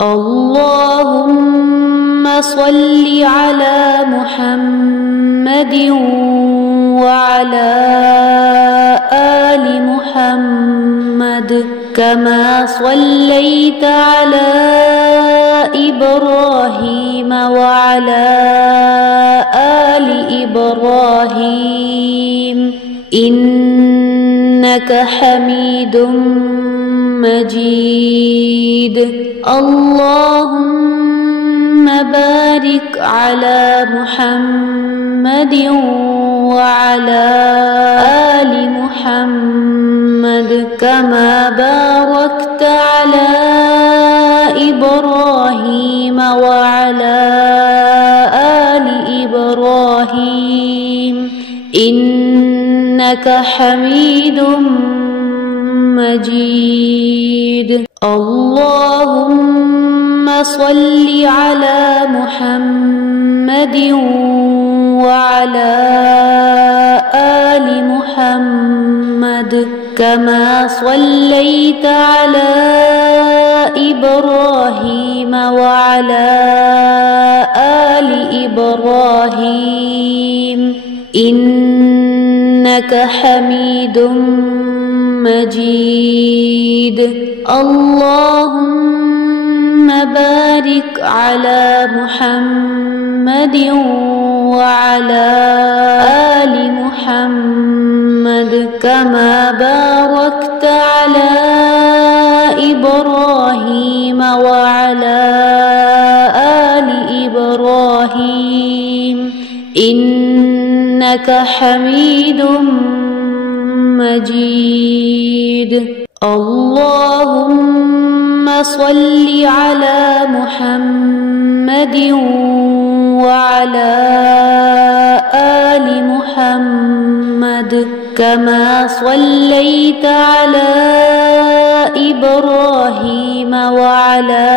اللهم صل على محمد وعلى آل محمد كما صليت على إبراهيم وعلى آل إبراهيم إنك حميد مجيد. اللهم بارك على محمد وعلى آل محمد كما باركت على إبراهيم وعلى آل إبراهيم إنك حميد مجيد. اللهم صل على محمد وعلى آل محمد كما صليت على إبراهيم وعلى آل إبراهيم إنك حميد مجيد. اللهم بارك على محمد وعلى آل محمد كما باركت على إبراهيم وعلى آل إبراهيم إنك حميد مجيد. اللهم صل على محمد وعلى آل محمد كما صليت على إبراهيم وعلى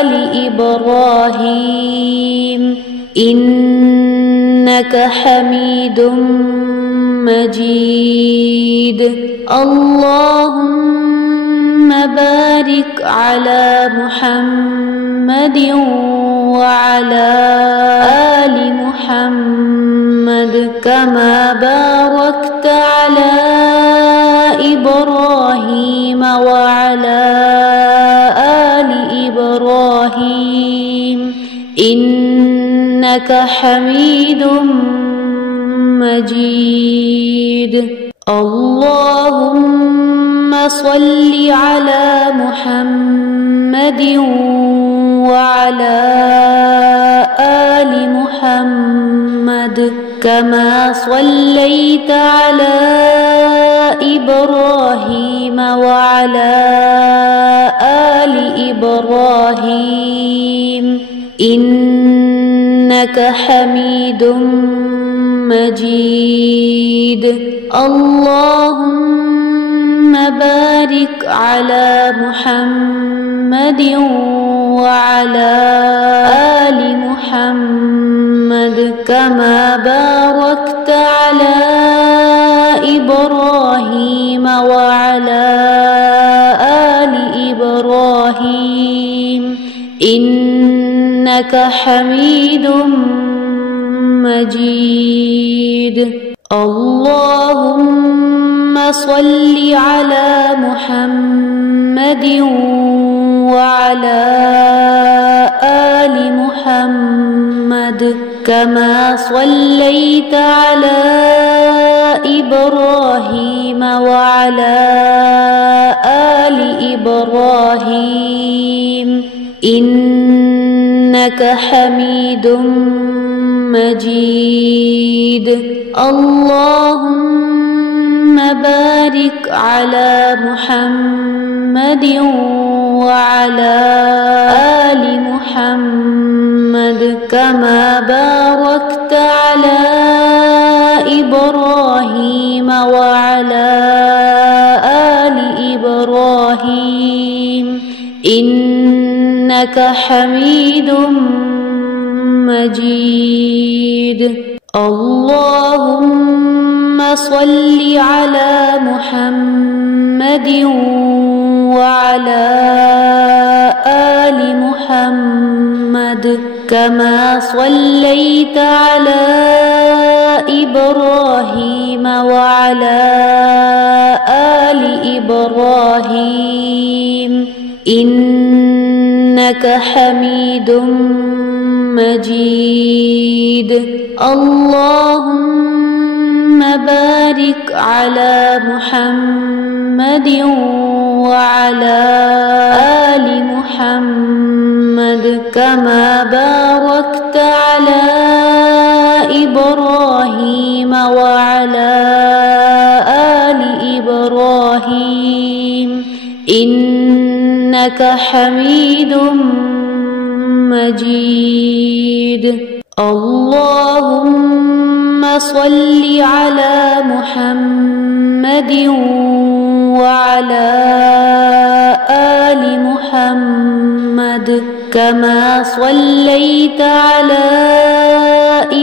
آل إبراهيم إنك حميد مجيد. اللهم بارك على محمد وعلى آل محمد كما باركت على إبراهيم وعلى آل إبراهيم إنك حميد مجيد. اللهم صل على محمد وعلى آل محمد كما صليت على إبراهيم وعلى آل إبراهيم إنك حميد مجيد. اللهم بارك على محمد وعلى آل محمد كما باركت على إبراهيم وعلى آل إبراهيم إنك حميد مجيد. اللهم صل على محمد وعلى آل محمد كما صليت على إبراهيم وعلى آل إبراهيم إنك حميد مجيد. اللهم بارك على محمد وعلى آل محمد كما باركت على إبراهيم وعلى آل إبراهيم إنك حميد مجيد. اللهم صل على محمد وعلى آل محمد كما صليت على إبراهيم وعلى آل إبراهيم إنك حميد مجيد. اللهم بارك على محمد وعلى آل محمد كما باركت على إبراهيم وعلى آل إبراهيم إنك حميد مجيد. اللهم صل على محمد وعلى آل محمد كما صليت على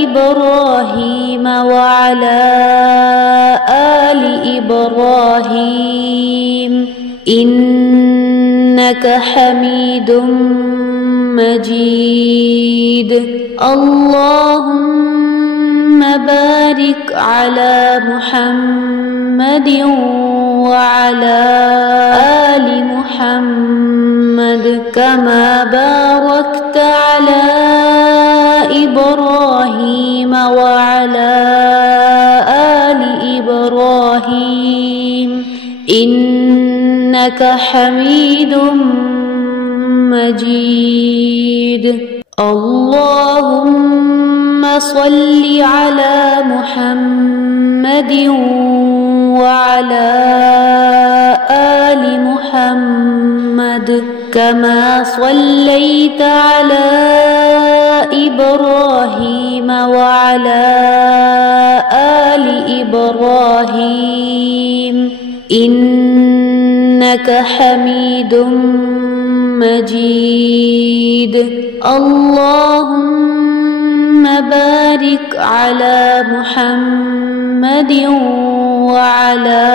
إبراهيم وعلى آل إبراهيم إنك حميد مجيد. اللهم بارك على محمد وعلى آل محمد كما باركت على إبراهيم وعلى آل إبراهيم إنك حميد مجيد. اللهم صل على محمد وعلى آل محمد كما صليت على إبراهيم وعلى آل إبراهيم إنك حميد مجيد. اللهم بارك على محمد وعلى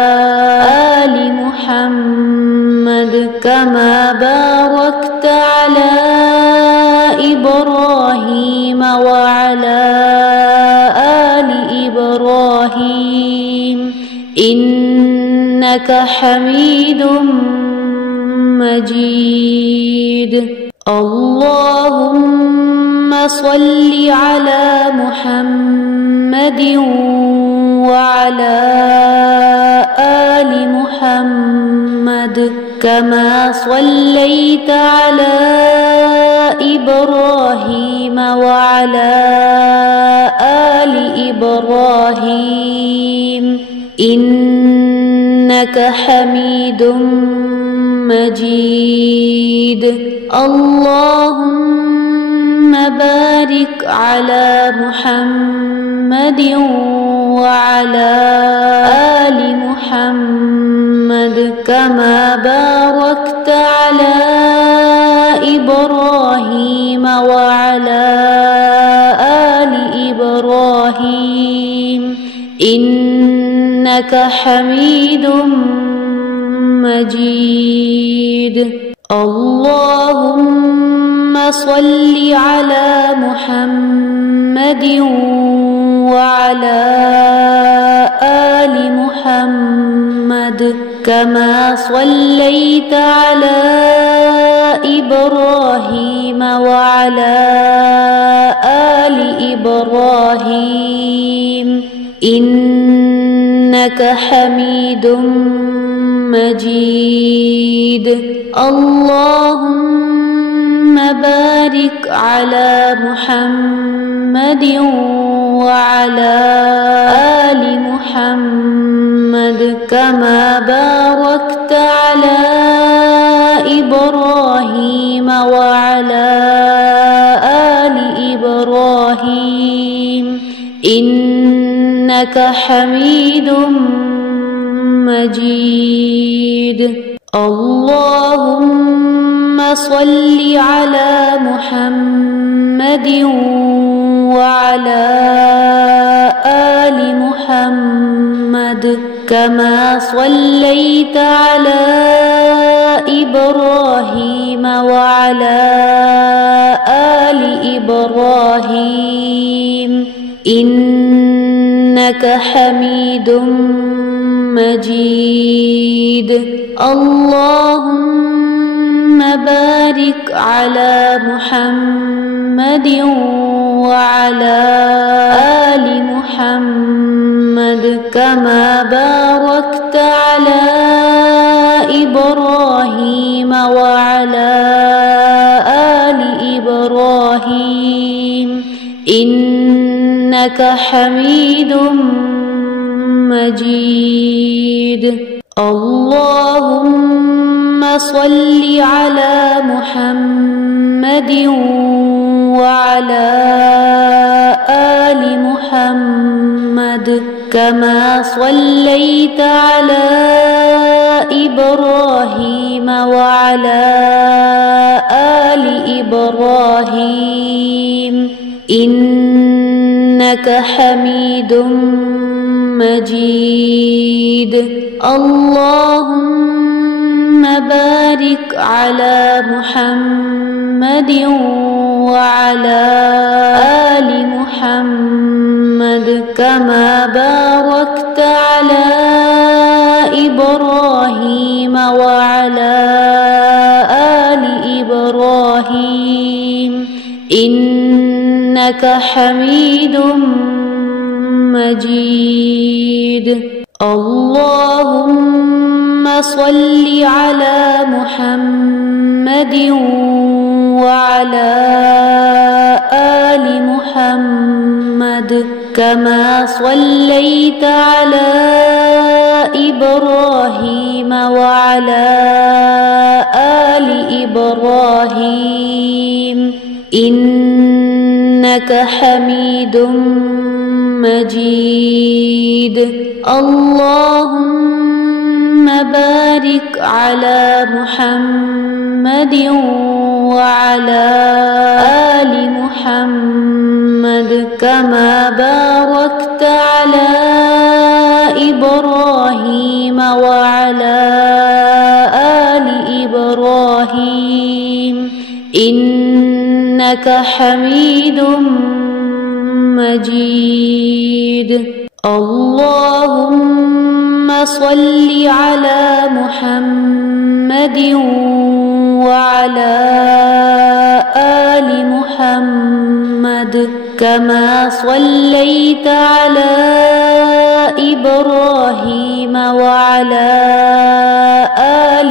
آل محمد كما باركت على إبراهيم وعلى آل إبراهيم إنك حميد مجيد. اللهم صل على محمد وعلى آل محمد كما صليت على إبراهيم وعلى آل إبراهيم إنك حميد مجيد. اللهم بارك على محمد وعلى آل محمد كما باركت على إبراهيم وعلى آل إبراهيم إنك حميد مجيد. اللهم صل على محمد وعلى آل محمد كما صليت على إبراهيم وعلى آل إبراهيم إنك حميد مجيد. اللهم بارك على محمد وعلى آل محمد كما باركت على إبراهيم وعلى آل إبراهيم إنك حميد مجيد. اللهم صل على محمد وعلى آل محمد كما صليت على إبراهيم وعلى آل إبراهيم إنك حميد مجيد. اللهم بارك على محمد وعلى آل محمد كما باركت على إبراهيم وعلى آل إبراهيم إنك حميد مجيد. اللهم صل على محمد وعلى آل محمد كما صليت على إبراهيم وعلى آل إبراهيم إنك حميد مجيد. اللهم بارك على محمد وعلى آل محمد كما باركت على إبراهيم وعلى آل إبراهيم إنك حميد مجيد. اللهم صل على محمد وعلى آل محمد كما صليت على إبراهيم وعلى آل إبراهيم إنك حميد مجيد. اللهم بارك على محمد وعلى آل محمد كما باركت على إبراهيم وعلى آل إبراهيم إنك حميد مجيد. اللهم صل على محمد وعلى آل محمد كما صليت على إبراهيم وعلى آل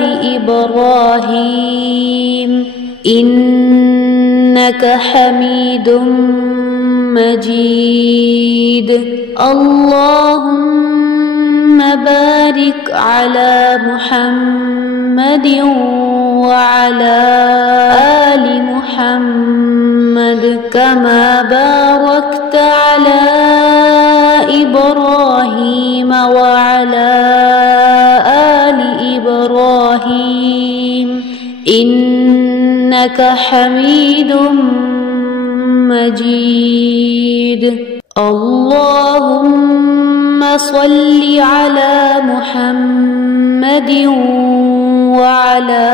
إبراهيم إنك حميد مجيد. اللهم بارك على محمد وعلى آل محمد كما باركت على إبراهيم وعلى آل إبراهيم إنك حميد مجيد. اللهم صل على محمد وعلى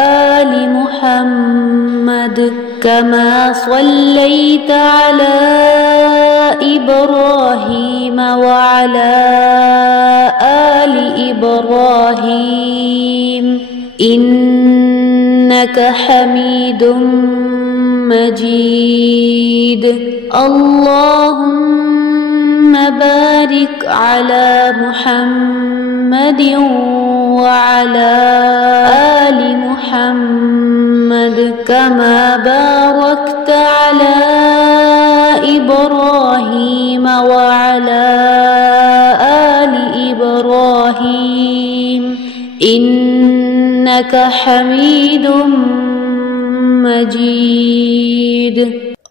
آل محمد كما صليت على إبراهيم وعلى آل إبراهيم إنك حميد مجيد. اللهم بارك على محمد وعلى آل محمد كما باركت على إبراهيم وعلى آل إبراهيم إنك حميد مجيد.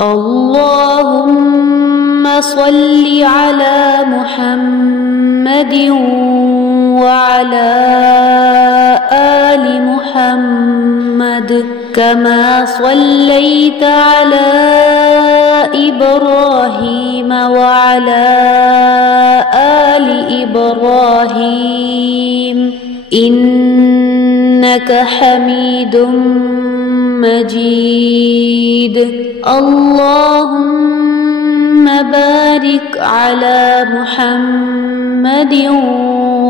اللهم صل على محمد وعلى آل محمد كما صليت على إبراهيم وعلى آل إبراهيم إنك حميد مجيد. اللهم بارك على محمد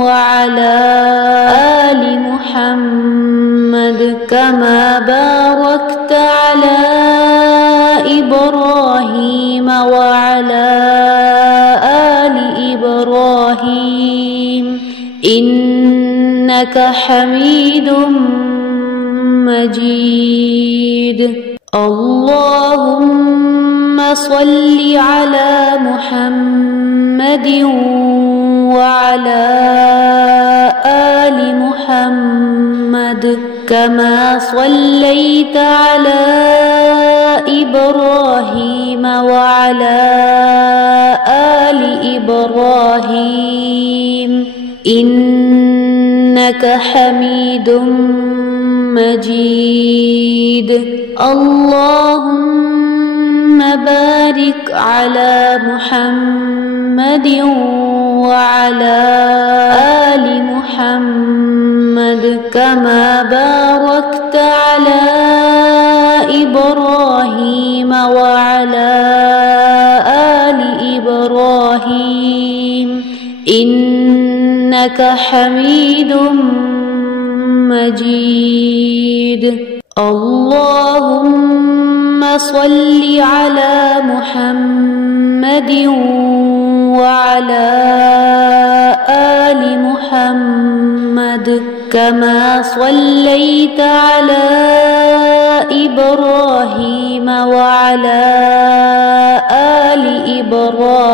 وعلى آل محمد كما باركت على إبراهيم وعلى آل إبراهيم إنك حميد مجيد. اللهم صل على محمد وعلى آل محمد كما صليت على إبراهيم وعلى آل إبراهيم إنك حميد مجيد. اللهم بارك على محمد وعلى آل محمد كما باركت على إبراهيم وعلى آل إبراهيم إنك حميد مجيد. اللهم صل على محمد وعلى آل محمد كما صليت على إبراهيم وعلى آل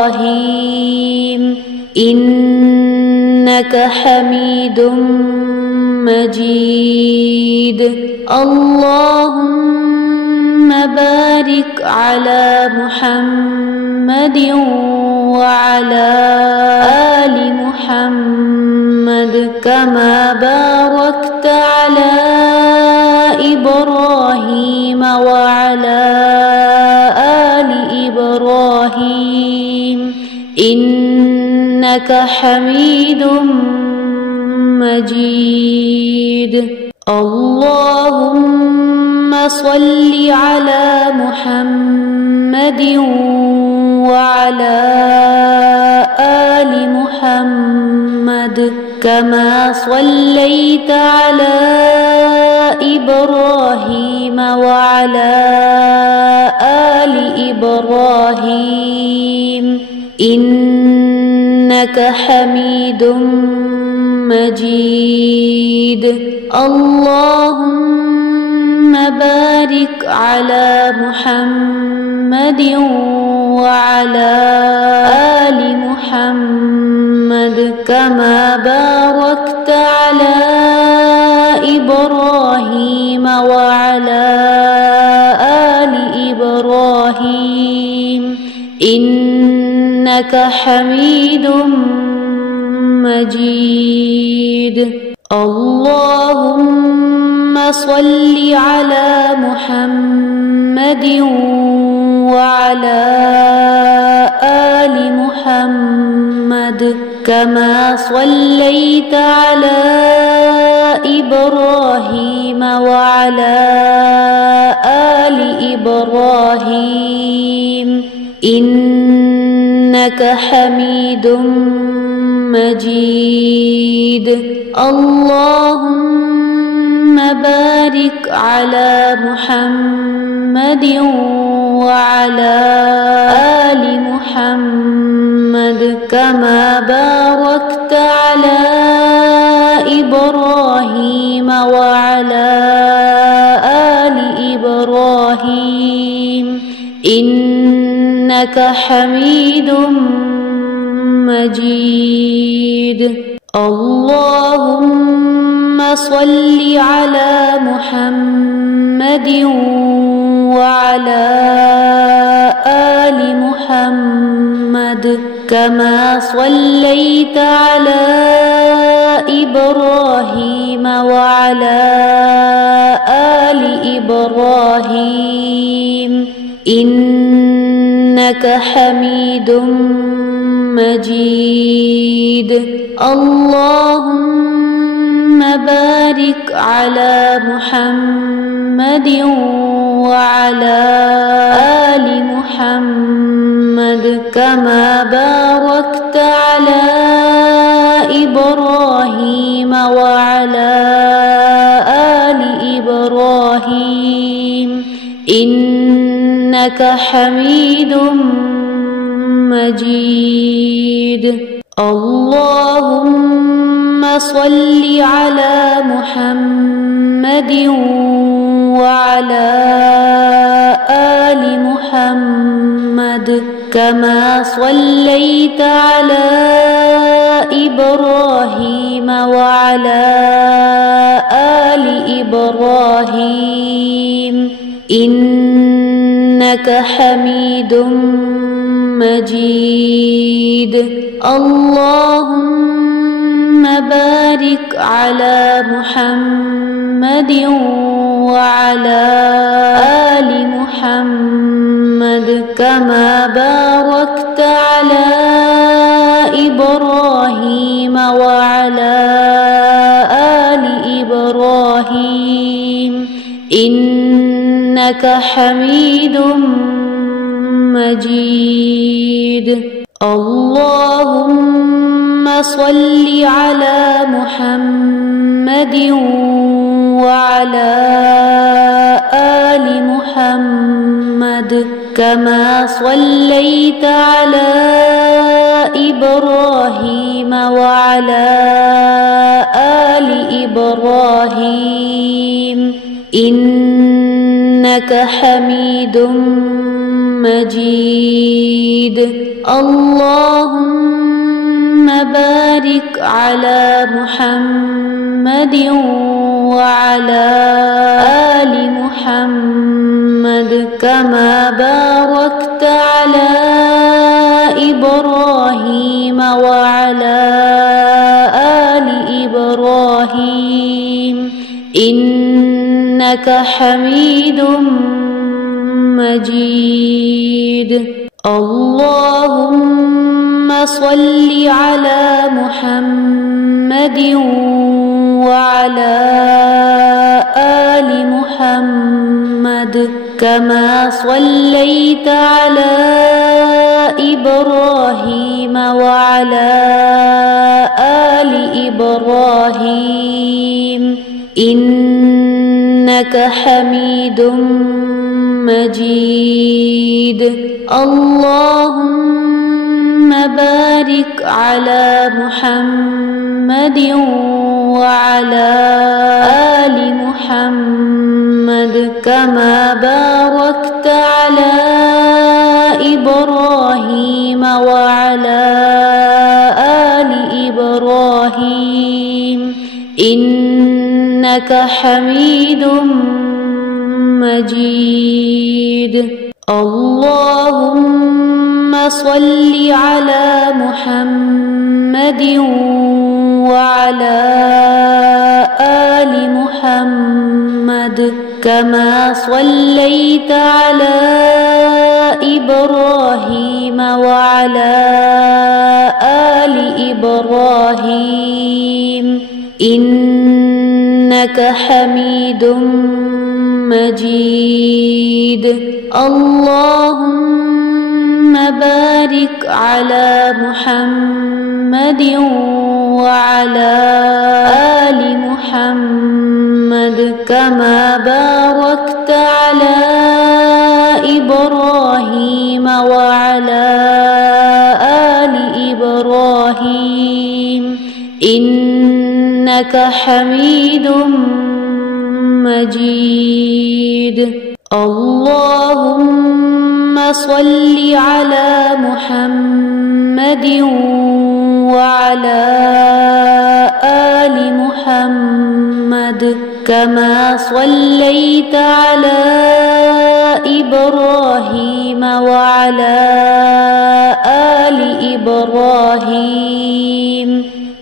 إبراهيم إنك حميد مجيد. اللهم بارك على محمد وعلى آل محمد كما باركت على إبراهيم وعلى آل إبراهيم إنك حميد مجيد. اللهم صل على محمد وعلى آل محمد كما صليت على إبراهيم وعلى آل إبراهيم إنك حميد مجيد. اللهم بارك على محمد وعلى آل محمد كما باركت على إبراهيم وعلى آل إبراهيم إنك حميد مجيد. اللهم صل على محمد وعلى آل محمد كما صليت على إبراهيم وعلى آل إبراهيم إنك حميد مجيد. اللهم بارك على محمد وعلى آل محمد كما باركت على إبراهيم وعلى آل إبراهيم إنك حميد مجيد. اللهم صل على محمد وعلى آل محمد كما صليت على إبراهيم وعلى آل إبراهيم إنك حميد مجيد. اللهم بارك على محمد وعلى آل محمد كما باركت على إبراهيم وعلى آل إبراهيم إنك حميد مجيد. اللهم صل على محمد وعلى آل محمد كما صليت على إبراهيم وعلى آل إبراهيم إنك حميد مجيد. اللهم بارك على محمد وعلى آل محمد كما باركت على إبراهيم وعلى آل إبراهيم إنك حميد مجيد. اللهم صل على محمد وعلى آل محمد كما صليت على إبراهيم وعلى آل إبراهيم إنك حميد مجيد. اللهم بارك على محمد وعلى آل محمد كما باركت على إبراهيم وعلى آل إبراهيم إنك حميد مجيد. اللهم صل على محمد وعلى آل محمد كما صليت على إبراهيم وعلى آل إبراهيم إنك حميد مجيد. اللهم بارك على محمد وعلى آل محمد كما باركت على إبراهيم وعلى آل إبراهيم إنك حميد مجيد. اللهم صل على محمد وعلى آل محمد كما صليت على إبراهيم وعلى آل إبراهيم إنك حميد مجيد. اللهم بارك على محمد وعلى آل محمد كما باركت على إبراهيم وعلى آل إبراهيم إنك حميد مجيد. اللهم صل على محمد وعلى آل محمد كما صليت على إبراهيم وعلى آل إبراهيم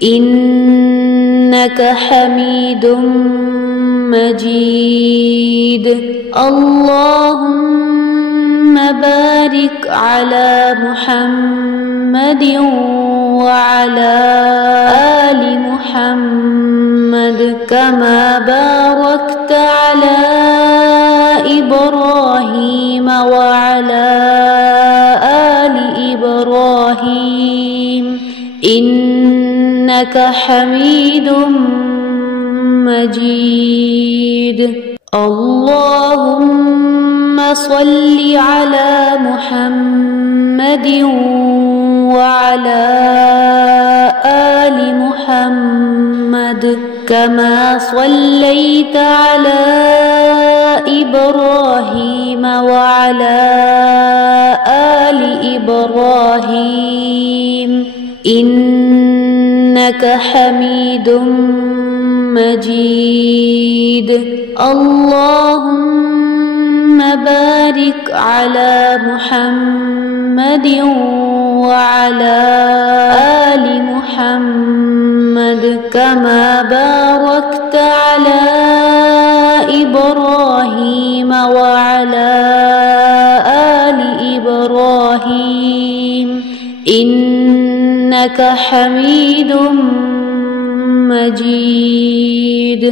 إنك حميد مجيد. اللهم بارك على محمد وعلى آل محمد كما باركت على إبراهيم وعلى آل إبراهيم إنك حميد مجيد. اللهم صل على محمد وعلى آل محمد كما صليت على إبراهيم وعلى آل إبراهيم إنك حميد مجيد. اللهم بارك على محمد وعلى آل محمد كما باركت على إبراهيم وعلى آل إبراهيم إنك حميد مجيد.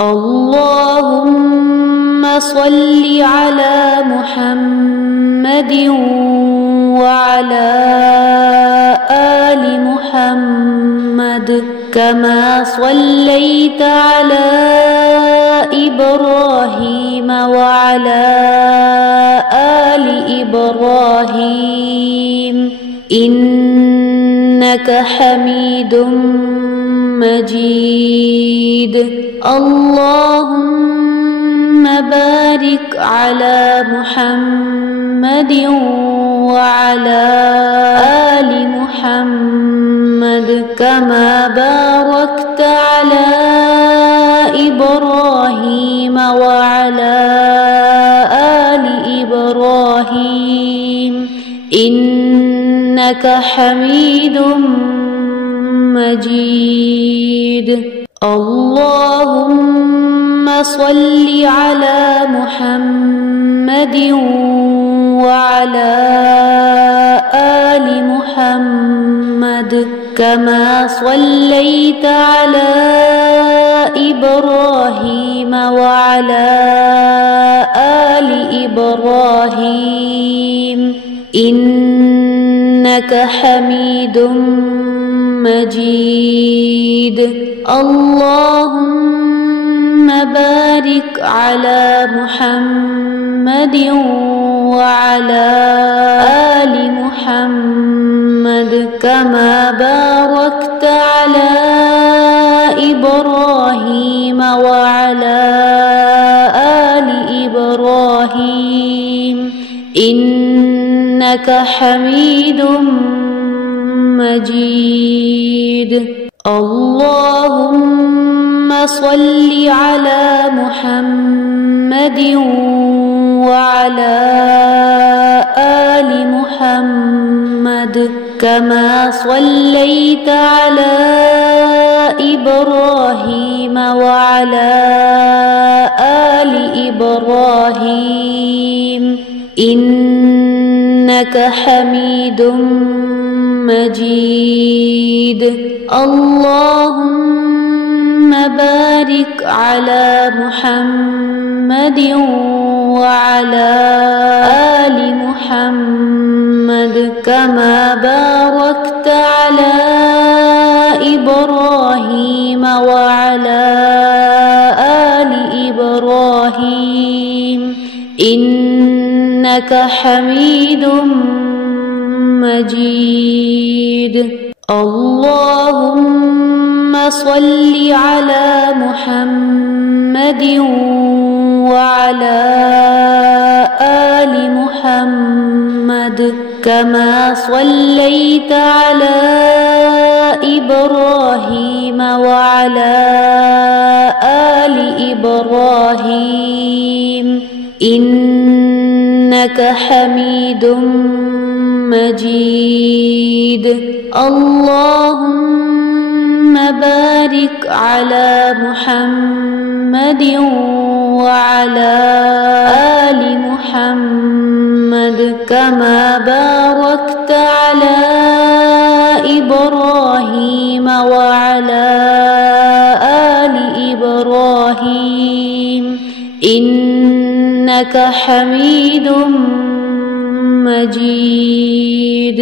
اللهم صل على محمد وعلى آل محمد كما صليت على إبراهيم وعلى آل إبراهيم إنك حميد مجيد. اللهم بارك على محمد وعلى آل محمد كما باركت على إبراهيم وعلى آل إبراهيم إنك حميد مجيد. اللهم صل على محمد وعلى آل محمد كما صليت على إبراهيم وعلى آل إبراهيم إنك حميد مجيد. اللهم بارك على محمد وعلى آل محمد كما باركت على إبراهيم وعلى آل إبراهيم إنك حميد مجيد. اللهم صل على محمد وعلى آل محمد كما صليت على إبراهيم وعلى آل إبراهيم إنك حميد مجيد. اللهم بارك على محمد وعلى آل محمد كما باركت على إبراهيم وعلى آل إبراهيم إنك حميد مجيد. اللهم صل على محمد وعلى آل محمد كما صليت على إبراهيم وعلى آل إبراهيم إنك حميد مجيد. اللهم بارك على محمد وعلى آل محمد كما باركت على إبراهيم وعلى آل إنك حميد مجيد.